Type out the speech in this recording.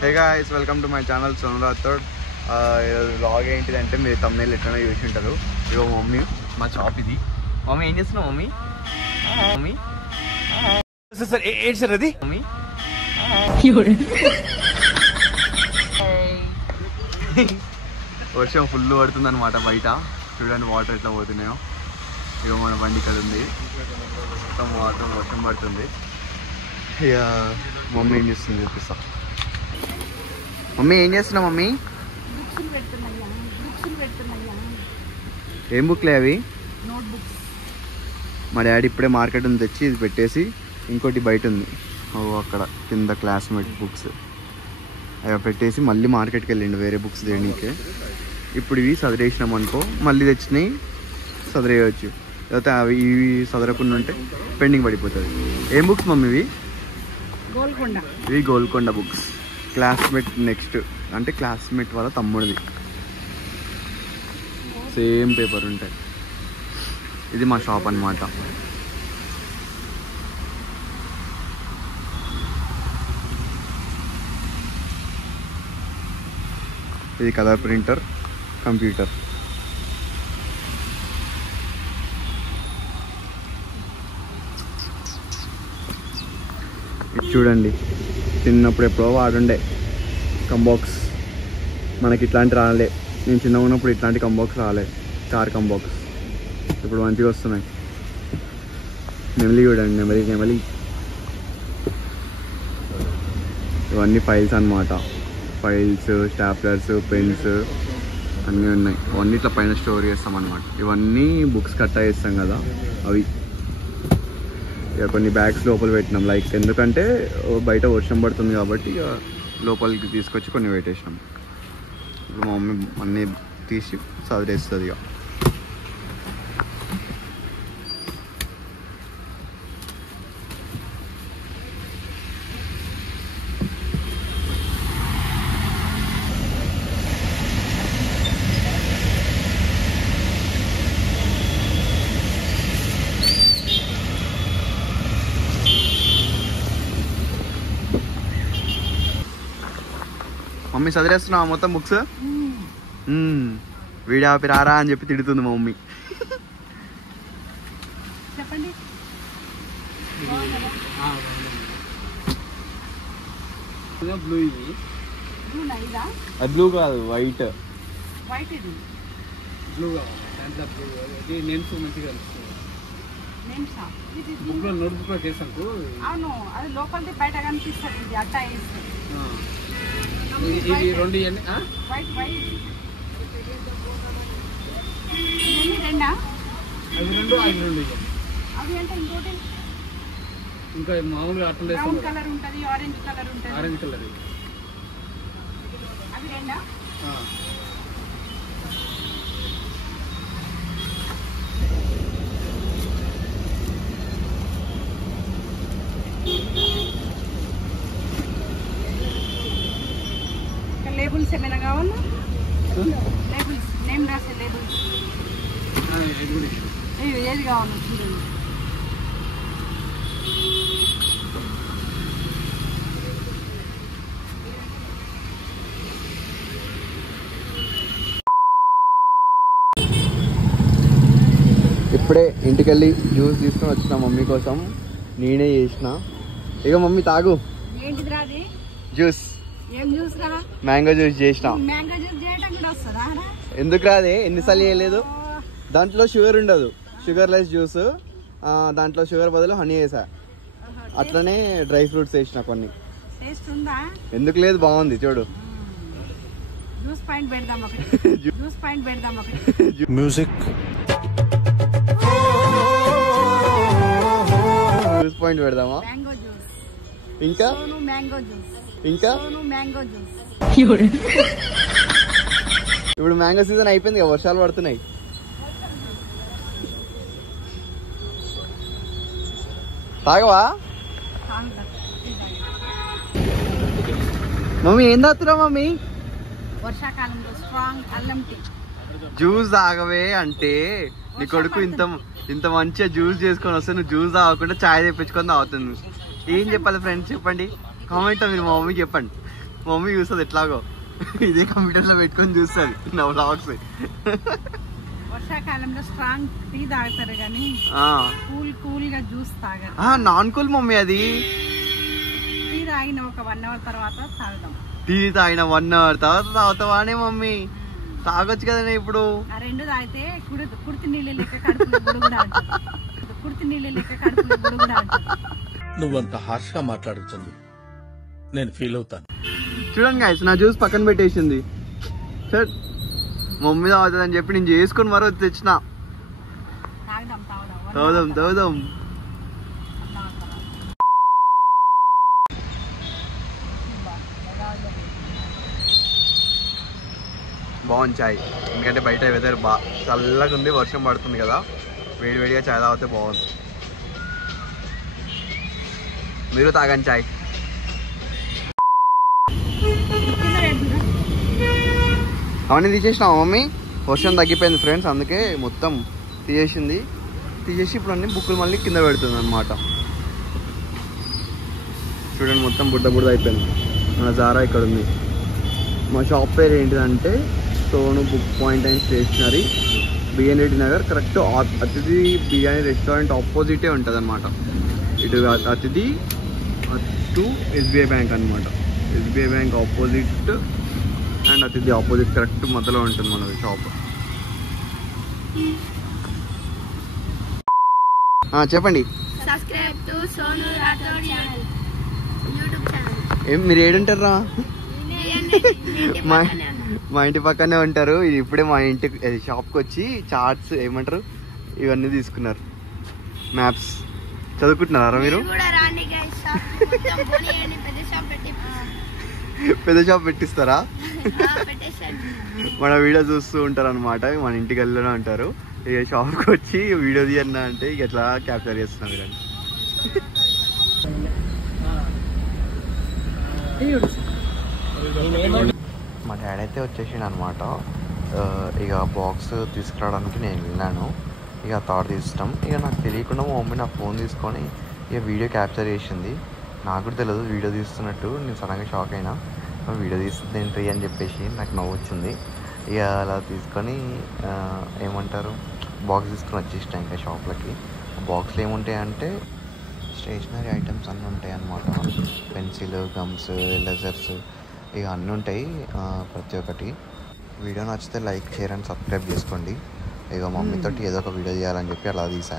Hey guys, welcome to my channel Sonu Rathod. Vlog ఏంటిదంటే మీరు తమ్ముళ్ళు ఎట్లా చూసి ఉంటారు. ఇగో మమ్మీ, మా షాప్ ఇది. మమ్మీ ఏం చేస్తున్నావు మమ్మీ? మమ్మీ సార్ ఏంటి సార్ అది? మమ్మీ వర్షం ఫుల్ పడుతుంది అనమాట బయట. చూడండి వాటర్ ఎట్లా పోతున్నాయో. ఇక మన బండి ఇక్కడ ఉంది, మొత్తం వాటర్ వర్షం పడుతుంది. ఇక మమ్మీ ఏం చేస్తుంది చూపిస్తా. మమ్మీ ఏం చేస్తున్నావు మమ్మీ? ఏం బుక్లే అవి? మా డాడీ ఇప్పుడే మార్కెట్ నుంచి తెచ్చి ఇది పెట్టేసి ఇంకోటి బయట ఉంది అక్కడ కింద క్లాస్మేట్ బుక్స్ అవి పెట్టేసి మళ్ళీ మార్కెట్కి వెళ్ళిండు వేరే బుక్స్ దేనికే. ఇప్పుడు ఇవి చదివేసినాం అనుకో, మళ్ళీ తెచ్చినాయి చదివేయచ్చు. లేకపోతే అవి ఇవి చదవకుండా ఉంటే పెండింగ్ పడిపోతుంది. ఏం బుక్స్ మమ్మీ ఇవి? ఇవి గోల్కొండ బుక్స్. క్లాస్మేట్ నెక్స్ట్ అంటే క్లాస్మేట్ వాళ్ళ తమ్ముడిది సేమ్ పేపర్ ఉంటాయి. ఇది మా షాప్ అన్నమాట. ఇది కలర్ ప్రింటర్, కంప్యూటర్. ఇది చూడండి, చిన్నప్పుడు ఎప్పుడో వాడుండే కంబాక్స్. మనకి ఇట్లాంటి రాలే. నేను చిన్నగా ఉన్నప్పుడు ఇట్లాంటి కంబాక్స్ రాలే, కార్ కంబాక్స్. ఇప్పుడు మంచిగా వస్తున్నాయి. నెమలి చూడండి, నెమలి. ఇవన్నీ ఫైల్స్ అన్నమాట. ఫైల్స్, స్టాప్లర్స్, పెన్స్ అన్నీ ఉన్నాయి. అవన్నీ ఇట్లా పైన స్టోర్ చేస్తాం అన్నమాట. ఇవన్నీ బుక్స్ కట్టా చేస్తాం కదా అవి. ఇక కొన్ని బ్యాగ్స్ లోపల పెట్టినాం, లైక్ ఎందుకంటే బయట వర్షం పడుతుంది కాబట్టి ఇక లోపలికి తీసుకొచ్చి కొన్ని పెట్టేసినాం. ఇప్పుడు మా మమ్మీ అన్నీ తీసి చదివేస్తుంది ఇక. మమ్మీ చదివేస్తున్నావా మొత్తం బుక్స్? వీడియో ఆపి రారా అని చెప్పి తిడుతుంది మా మమ్మీ. అది బ్లూ కాదు, వైట్. బ్లూ నేమ్స్ మంచిగా బుక్ లో నోట్బుక్ లో చేసాను. అవును, అది లోపలిది బయట కనిపిస్తుంది. ఇది అట్టా ఇవి రెండు ఇవన్నీ వైట్ రెండా? అవి రెండు అవి అంటే ఇంకోటి ఇంకా మామూలుగా అట్లా బ్రౌన్ కలర్ ఉంటుంది, ఆరెంజ్ కలర్ ఉంటుంది. ఆరెంజ్ కలర్ అవి రెండా? లేబుల్స్ ఏమైనా కావాలా? లేబుల్స్, నేమ్ రాసే లేబుల్స్ ఏది కావాలో చూడండి. ఇప్పుడే ఇంటికి వెళ్ళి జ్యూస్ తీసుకొని వచ్చిన మమ్మీ కోసం. నేనే చేసిన. ఇక మమ్మీ తాగు. ఏంటిది రాది? జ్యూస్. ఏం జ్యూస్ రా? మ్యాంగో జ్యూస్ చేసిన. మ్యాంగో జ్యూస్ చేయడం కూడా వస్తుందా? ఎందుకు రాదే? ఎన్నిసార్లు చేయలేదు. దాంట్లో షుగర్ ఉండదు, షుగర్ లెస్ జ్యూస్. దాంట్లో షుగర్ బదులు హనీ వేసా. అట్లనే డ్రై ఫ్రూట్స్ వేసిన కొన్ని. టేస్ట్ ఉందా? ఎందుకు లేదు, బాగుంది చూడు. జ్యూస్ పాయింట్ పెడదాం ఒకటి. జ్యూస్ పాయింట్ పెడదాం ఒకటి. మ్యూజిక్ జ్యూస్ పాయింట్ పెడదామా? Mango juice. ఇంకా మ్యాంగో జ్యూస్. ఇంకా మ్యాంగో జ్యూస్. ఇప్పుడు మ్యాంగో సీజన్ అయిపోయింది కదా, వర్షాలు పడుతున్నాయి. తాగవా మమ్మీ? ఏం తాగుతున్నావు మమ్మీ? వర్షాకాలంలో స్ట్రాంగ్ అల్లం టీ. జ్యూస్ తాగవే అంటే నీ కొడుకు ఇంత మంచిగా జ్యూస్ చేసుకొని వస్తే నువ్వు జ్యూస్ తాగకుండా చాయ్ తెప్పించుకొని తాగుతుంది. ఏం చెప్పాలి ఫ్రెండ్స్? చెప్పండి కామెంట్. మీరు మా మమ్మీకి చెప్పండి. మమ్మీ చూస్తుంది ఎట్లాగో ఇదే కంప్యూటర్లో పెట్టుకొని చూస్తుంది నా వ్లాగ్స్. వర్షాకాలంలో స్ట్రాంగ్ టీ తాగుతారు కానీ కూల్ గా జ్యూస్ తాగారు. నాన్ కూల్ మమ్మీ అది. టీ తాగిన ఒక 1 hour తర్వాత తాగుదాం. టీ తాగిన 1 hour తర్వాత తాగుతావానే మమ్మీ? తాగొచ్చు కదా ఇప్పుడు. ఆ 2 తాగితే కుర్తి నీళ్ళు లెక్క కడుపులో గుడుగుడా అంటుంది. కుర్తి నీళ్ళు లెక్క కడుపులో గుడుగుడా అంటుంది. నువ్వంత హార్ష్ గా మాట్లాడుతుంది, నేను ఫీల్ అవుతాను. చూడండి గైస్, నా జ్యూస్ పక్కన పెట్టేసింది. సార్ మమ్మీ తాగుతుంది అని చెప్పి నేను చేసుకుని మరో తెచ్చిన. తాగుదాం. బాగుంది చాయ్, ఎందుకంటే బయట వెదర్ చల్లగా ఉంది, వర్షం పడుతుంది కదా, వేడివేడిగా చాయ్ తాగితే బాగుంది. మీరు తాగండి చాయ్. అవన్నీ తీసేసినావా మమ్మీ? వర్షం తగ్గిపోయింది ఫ్రెండ్స్, అందుకే మొత్తం తీసేసి ఇప్పుడు అన్ని బుక్కులు మళ్ళీ కింద పెడుతుంది అనమాట. చూడండి మొత్తం బుడ్డ అయిపోయింది. మన జారా ఇక్కడ ఉంది. మా షాప్ పేరు ఏంటిదంటే Sonu book point and stationery, BN Reddy Nagar. Correct Athithi biryani restaurant ఆపోజిటే ఉంటుంది అనమాట. ఇటు అతిథి టు ఎస్బీఐ బ్యాంక్ అనమాట. SBI bank opposite and Athithi opposite correct మధ్యలో ఉంటుంది మనది షాప్. చెప్పండి. Subscribe to Sonu Rathod channel YouTube channel. ఏం మీరు ఏడుంటారా? మా ఇంటి పక్కనే ఉంటారు. ఇప్పుడే మా ఇంటి షాప్కి వచ్చి చార్ట్స్ ఏమంటారు ఇవన్నీ తీసుకున్నారు. మ్యాప్స్ చదువుకుంటున్నారా మీరు? పెద్ద షాప్ పెట్టిస్తారా? మన వీడియో చూస్తూ ఉంటారు అనమాట. మన ఇంటికి వెళ్ళనే ఉంటారు. ఇక షాప్కి వచ్చి వీడియో తీయన్నా అంటే ఇక ఎట్లా క్యాప్చర్ చేస్తున్నారు కానీ. మా డాడీ అయితే వచ్చేసిండు అనమాట. ఇక బాక్స్ తీసుకురావడానికి నేను వెళ్ళాను. ఇక థాట్ తీస్తాం. ఇక నాకు తెలియకుండా మా మమ్మీ నా ఫోన్ తీసుకొని ఇక వీడియో క్యాప్చర్ చేసింది. నాకు కూడా తెలియదు వీడియో తీస్తున్నట్టు. నేను సడన్గా షాక్ అయినా, వీడియో తీస్తుంది ఏంటి అని చెప్పేసి నాకు నవ్వు వచ్చింది. ఇక అలా తీసుకొని ఏమంటారు బాక్స్ తీసుకొని వచ్చేసిన ఇంకా షాప్లకి. బాక్స్లో ఏముంటాయంటే స్టేషనరీ ఐటమ్స్ అన్నీ ఉంటాయి అన్నమాట. పెన్సిల్, గమ్స్, ఎరేజర్స్ ఇక అన్నీ ఉంటాయి ప్రతి ఒక్కటి. వీడియో నచ్చితే లైక్, షేర్ అండ్ సబ్స్క్రైబ్ చేసుకోండి. ఇక మమ్మీతోటి ఏదో ఒక వీడియో తీయాలని చెప్పి అలా తీసా.